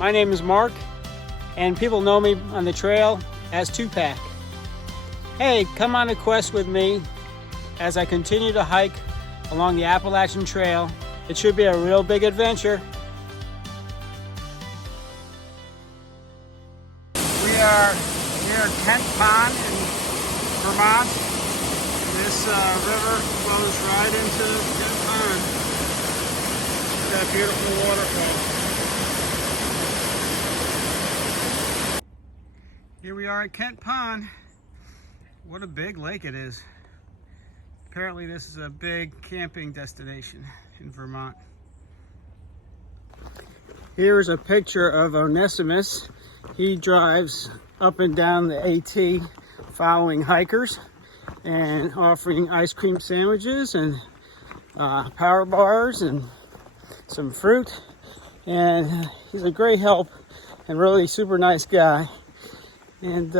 My name is Mark, and people know me on the trail as Two-Pack. Hey, come on a quest with me as I continue to hike along the Appalachian Trail. It should be a real big adventure. We are near Kent Pond in Vermont. This river flows right into Kent Pond. That beautiful waterfall. Here we are at Kent Pond. What a big lake it is. Apparently this is a big camping destination in Vermont. Here's a picture of Onesimus. He drives up and down the AT following hikers and offering ice cream sandwiches and power bars and some fruit. And he's a great help and really super nice guy. And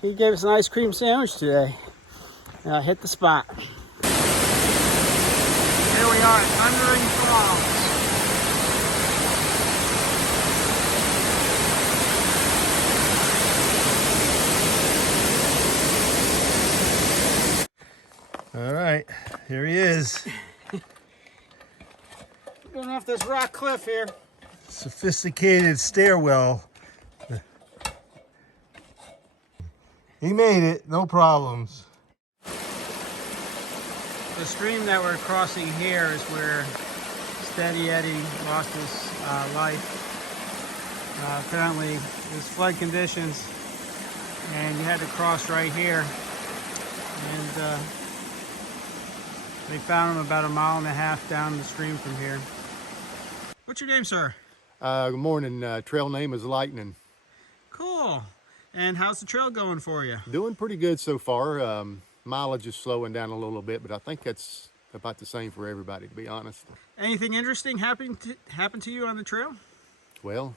he gave us an ice cream sandwich today. Hit the spot. Here we are at Thundering Falls. All right, here he is. Going off this rock cliff here. Sophisticated stairwell. He made it, no problems. The stream that we're crossing here is where Steady Eddie lost his life. Apparently, there's flood conditions, and you had to cross right here. And they found him about 1.5 miles down the stream from here. What's your name, sir? Good morning. Trail name is Lightning. Cool. And how's the trail going for you? Doing pretty good so far. Mileage is slowing down a little bit, but I think that's about the same for everybody, to be honest. Anything interesting happened to you on the trail? Well,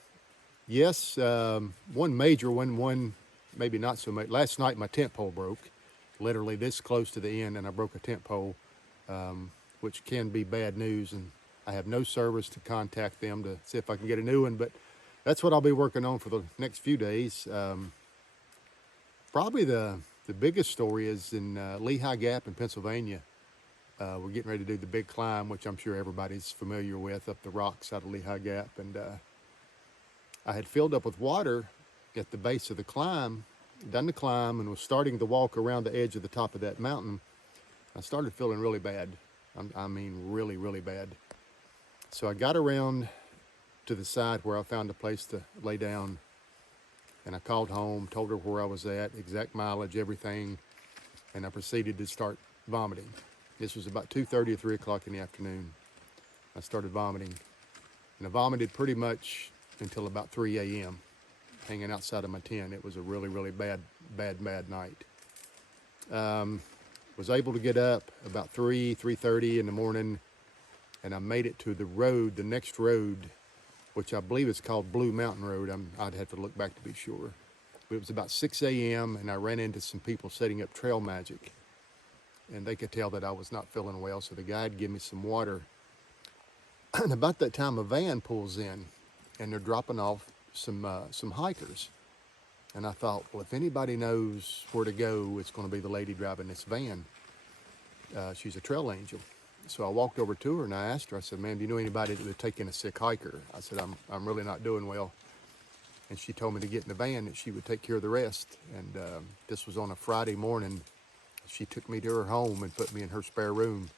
yes. One major one maybe not so much. Last night my tent pole broke, literally this close to the end, and I broke a tent pole, which can be bad news, and I have no service to contact them to see if I can get a new one, but that's what I'll be working on for the next few days. Probably the biggest story is in Lehigh Gap in Pennsylvania. We're getting ready to do the big climb, which I'm sure everybody's familiar with, up the rocks out of Lehigh Gap. And I had filled up with water at the base of the climb, done the climb, and was starting to walk around the edge of the top of that mountain. I started feeling really bad. I mean, really, really bad. So I got around to the side where I found a place to lay down, and I called home, told her where I was at, exact mileage, everything, and I proceeded to start vomiting. This was about 2:30 or 3 o'clock in the afternoon. I started vomiting, and I vomited pretty much until about 3 a.m., hanging outside of my tent. It was a really, really bad night. Was able to get up about 3:30 in the morning, and I made it to the road, the next road, which I believe is called Blue Mountain Road. I'd have to look back to be sure. But it was about 6 a.m. and I ran into some people setting up trail magic, and they could tell that I was not feeling well, so the guide gave me some water. And about that time, a van pulls in, and they're dropping off some hikers. And I thought, well, if anybody knows where to go, it's going to be the lady driving this van. She's a trail angel. So I walked over to her and I asked her, I said, ma'am, do you know anybody that would take in a sick hiker? I said, I'm really not doing well. And she told me to get in the van, that she would take care of the rest. And this was on a Friday morning. She took me to her home and put me in her spare room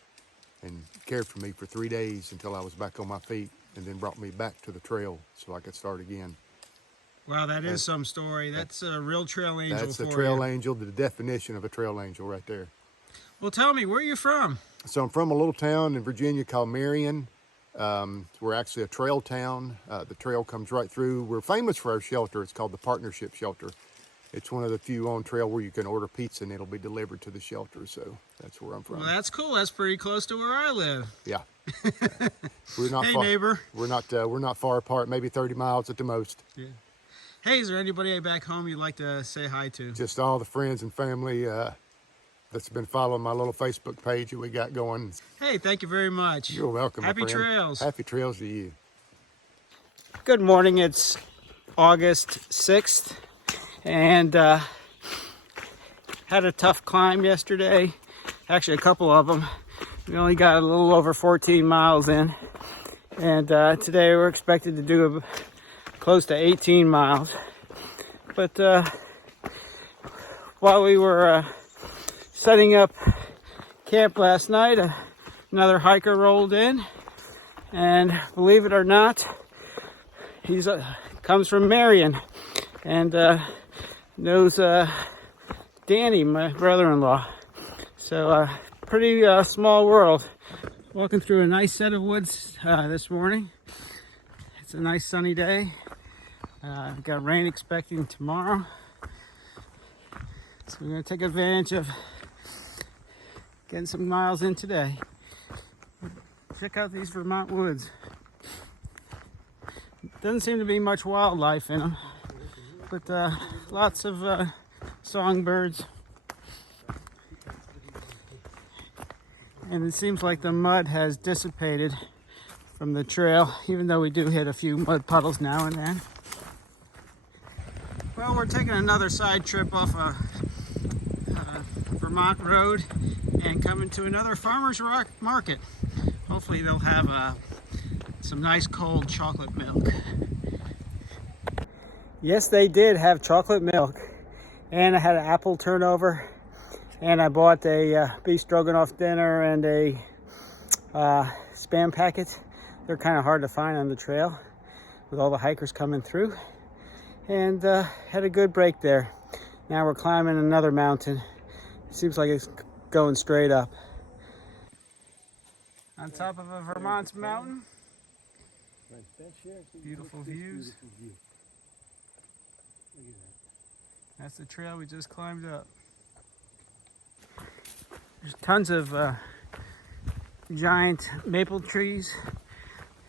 and cared for me for 3 days until I was back on my feet, and then brought me back to the trail so I could start again. Wow, that is some story. That's a real trail angel. That's a trail angel, the definition of a trail angel right there. Well, tell me, where are you from? So I'm from a little town in Virginia called Marion. We're actually a trail town. The trail comes right through. We're famous for our shelter. It's called the Partnership Shelter. It's one of the few on trail where you can order pizza and it'll be delivered to the shelter. So that's where I'm from. Well, that's cool. That's pretty close to where I live. Yeah. We're not hey, far, neighbor. We're not far apart. Maybe 30 miles at the most. Yeah. Hey, is there anybody back home you'd like to say hi to? Just all the friends and family that's been following my little Facebook page that we got going. Hey, thank you very much. You're welcome, Happy my friend. trails. Happy trails to you. Good morning, it's August 6th, and had a tough climb yesterday. Actually, a couple of them. We only got a little over 14 miles in, and today we're expected to do close to 18 miles. But while we were setting up camp last night, another hiker rolled in, and believe it or not, he's comes from Marion and knows Danny, my brother-in-law. So pretty small world. Walking through a nice set of woods this morning. It's a nice sunny day. We've got rain expecting tomorrow. So we're going to take advantage of getting some miles in today. Check out these Vermont woods. Doesn't seem to be much wildlife in them, but lots of songbirds. And it seems like the mud has dissipated from the trail, even though we do hit a few mud puddles now and then. Well, we're taking another side trip off a Vermont road and coming to another farmer's market. Hopefully they'll have some nice cold chocolate milk. Yes, they did have chocolate milk. And I had an apple turnover. And I bought a beef stroganoff dinner and a Spam packet. They're kind of hard to find on the trail with all the hikers coming through. And had a good break there. Now we're climbing another mountain. It seems like it's going straight up. On top of a Vermont mountain. Beautiful views. That's the trail we just climbed up. There's tons of giant maple trees,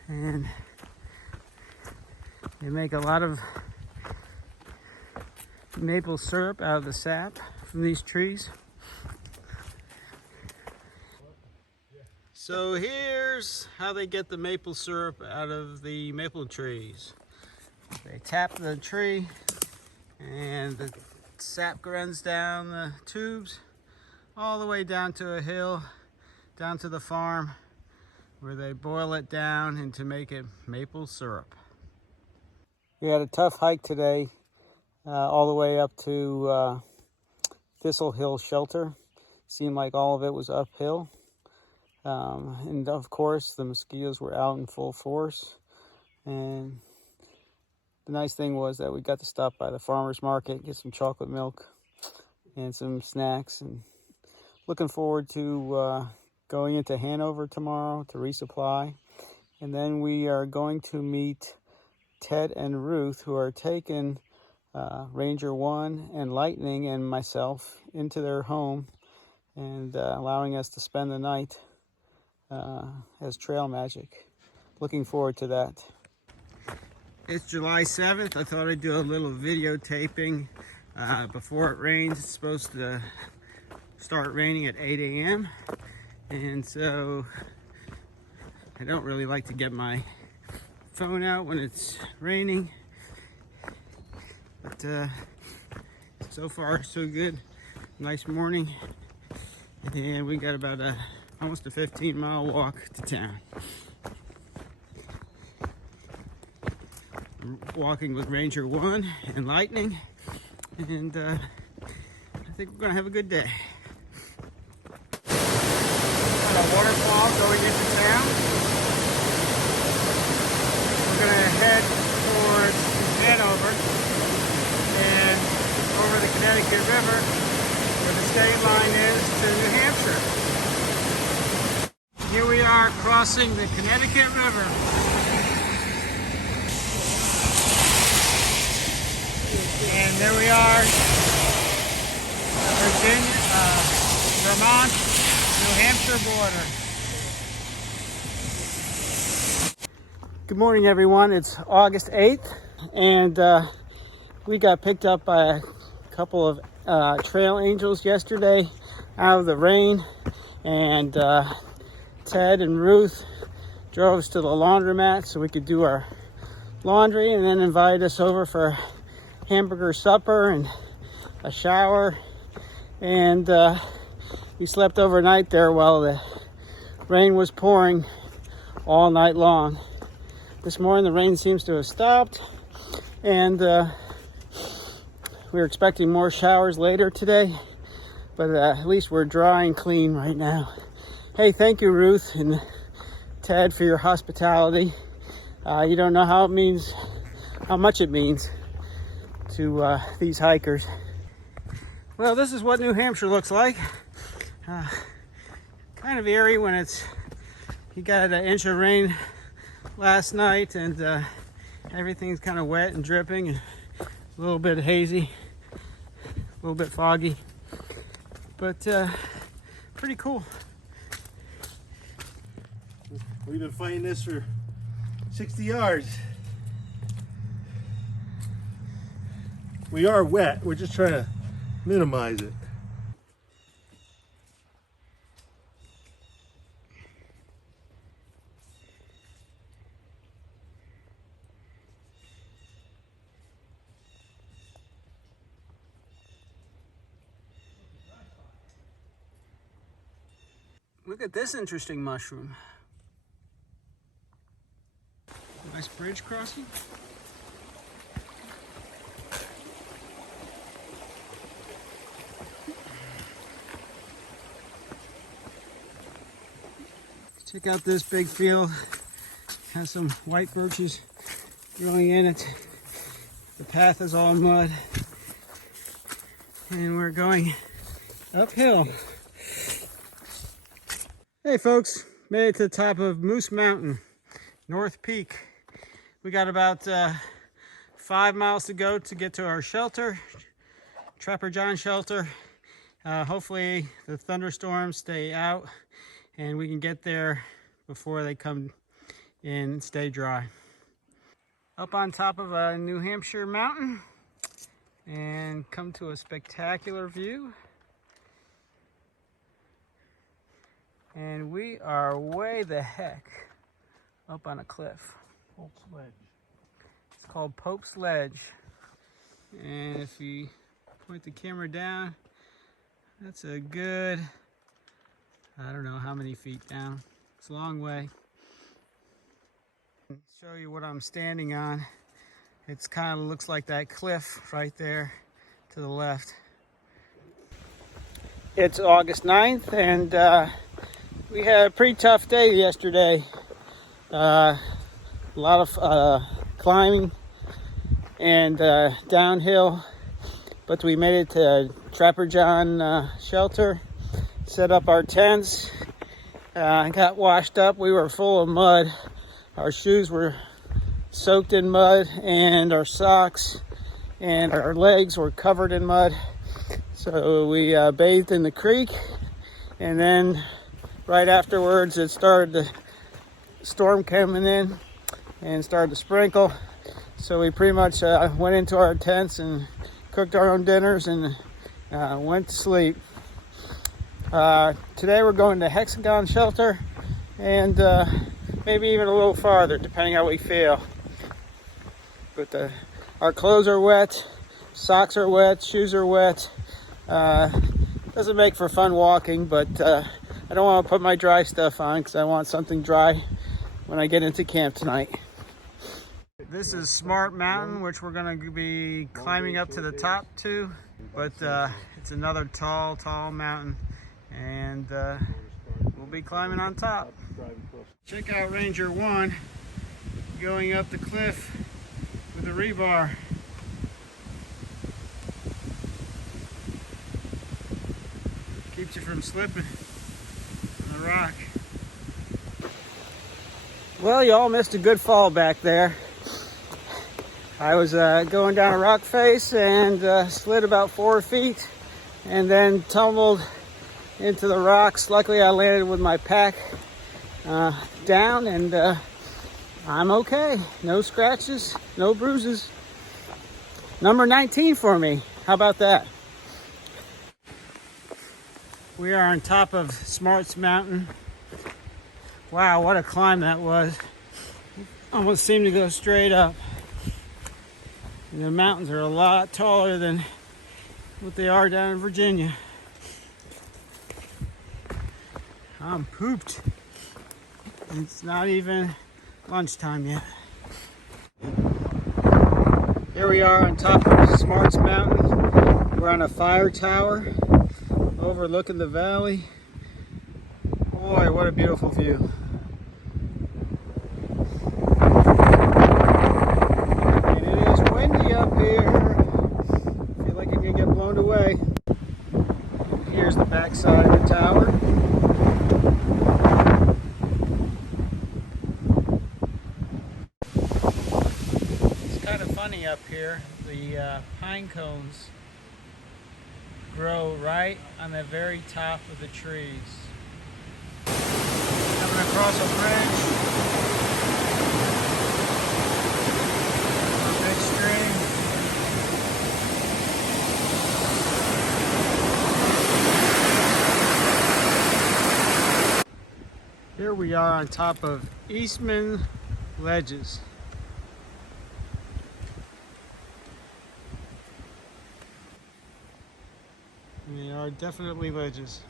and they make a lot of maple syrup out of the sap from these trees. So here's how they get the maple syrup out of the maple trees. They tap the tree and the sap runs down the tubes all the way down to a hill, down to the farm, where they boil it down and to make it maple syrup. We had a tough hike today, all the way up to Thistle Hill Shelter. Seemed like all of it was uphill. And of course the mosquitoes were out in full force, and the nice thing was that we got to stop by the farmer's market, get some chocolate milk and some snacks, and looking forward to going into Hanover tomorrow to resupply. And then we are going to meet Ted and Ruth, who are taking Ranger 1 and Lightning and myself into their home and allowing us to spend the night as trail magic. Looking forward to that. It's July 7th. I thought I'd do a little videotaping before it rains. It's supposed to start raining at 8 a.m. and so I don't really like to get my phone out when it's raining, but so far so good. Nice morning, and we got about almost a 15-mile walk to town. Walking with Ranger 1 and Lightning, and I think we're gonna have a good day. Got a waterfall going into town. We're gonna head towards Hanover and over the Connecticut River, where the state line is, to New Hampshire. Here we are crossing the Connecticut River. And there we are, Vermont, New Hampshire border. Good morning, everyone. It's August 8th, and we got picked up by a couple of trail angels yesterday out of the rain, and Ted and Ruth drove us to the laundromat so we could do our laundry and then invited us over for hamburger supper and a shower. And we slept overnight there while the rain was pouring all night long. This morning the rain seems to have stopped, and we're expecting more showers later today, but at least we're dry and clean right now. Hey, thank you, Ruth and Ted, for your hospitality. You don't know how much it means to these hikers. Well, this is what New Hampshire looks like. Kind of eerie when you got an inch of rain last night, and everything's kind of wet and dripping and a little bit hazy, a little bit foggy, but pretty cool. We've been fighting this for 60 yards. We are wet. We're just trying to minimize it. Look at this interesting mushroom. Nice bridge crossing. Check out this big field. Has some white birches growing in it. The path is all mud. And we're going uphill. Hey folks, made it to the top of Moose Mountain, North Peak. We got about 5 miles to go to get to our shelter, Trapper John shelter. Hopefully the thunderstorms stay out and we can get there before they come in and stay dry. Up on top of a New Hampshire mountain and come to a spectacular view. And we are way the heck up on a cliff. Pope's Ledge. It's called Pope's Ledge. And if you point the camera down, that's a good, I don't know how many feet down. It's a long way. Show you what I'm standing on. It's kind of looks like that cliff right there to the left. It's August 9th, and we had a pretty tough day yesterday. A lot of climbing and downhill, but we made it to Trapper John shelter, set up our tents, got washed up. We were full of mud. Our shoes were soaked in mud, and our socks and our legs were covered in mud. So we bathed in the creek, and then right afterwards it started the storm coming in and started to sprinkle. So we pretty much went into our tents and cooked our own dinners and went to sleep. Today we're going to Hexagon shelter, and maybe even a little farther depending how we feel. But our clothes are wet, socks are wet, shoes are wet. Doesn't make for fun walking, but I don't want to put my dry stuff on because I want something dry when I get into camp tonight. This is Smart Mountain, which we're going to be climbing up to the top to, but it's another tall mountain, and we'll be climbing on top. Check out Ranger 1 going up the cliff with a rebar. Keeps you from slipping on the rock. Well, you all missed a good fall back there. I was going down a rock face and slid about 4 feet and then tumbled into the rocks. Luckily I landed with my pack down, and I'm okay. No scratches, no bruises. Number 19 for me. How about that? We are on top of Smarts Mountain. Wow, what a climb that was. Almost seemed to go straight up. And the mountains are a lot taller than what they are down in Virginia. I'm pooped. It's not even lunchtime yet. Here we are on top of Smarts Mountain. We're on a fire tower overlooking the valley. Boy, what a beautiful view. And it is windy up here. I feel like I'm gonna get blown away. Here's the backside of the tower. It's kind of funny up here. The pine cones grow right on the very top of the trees. Coming across a bridge, a big stream. Here we are on top of Eastman Ledges. They are definitely ledges.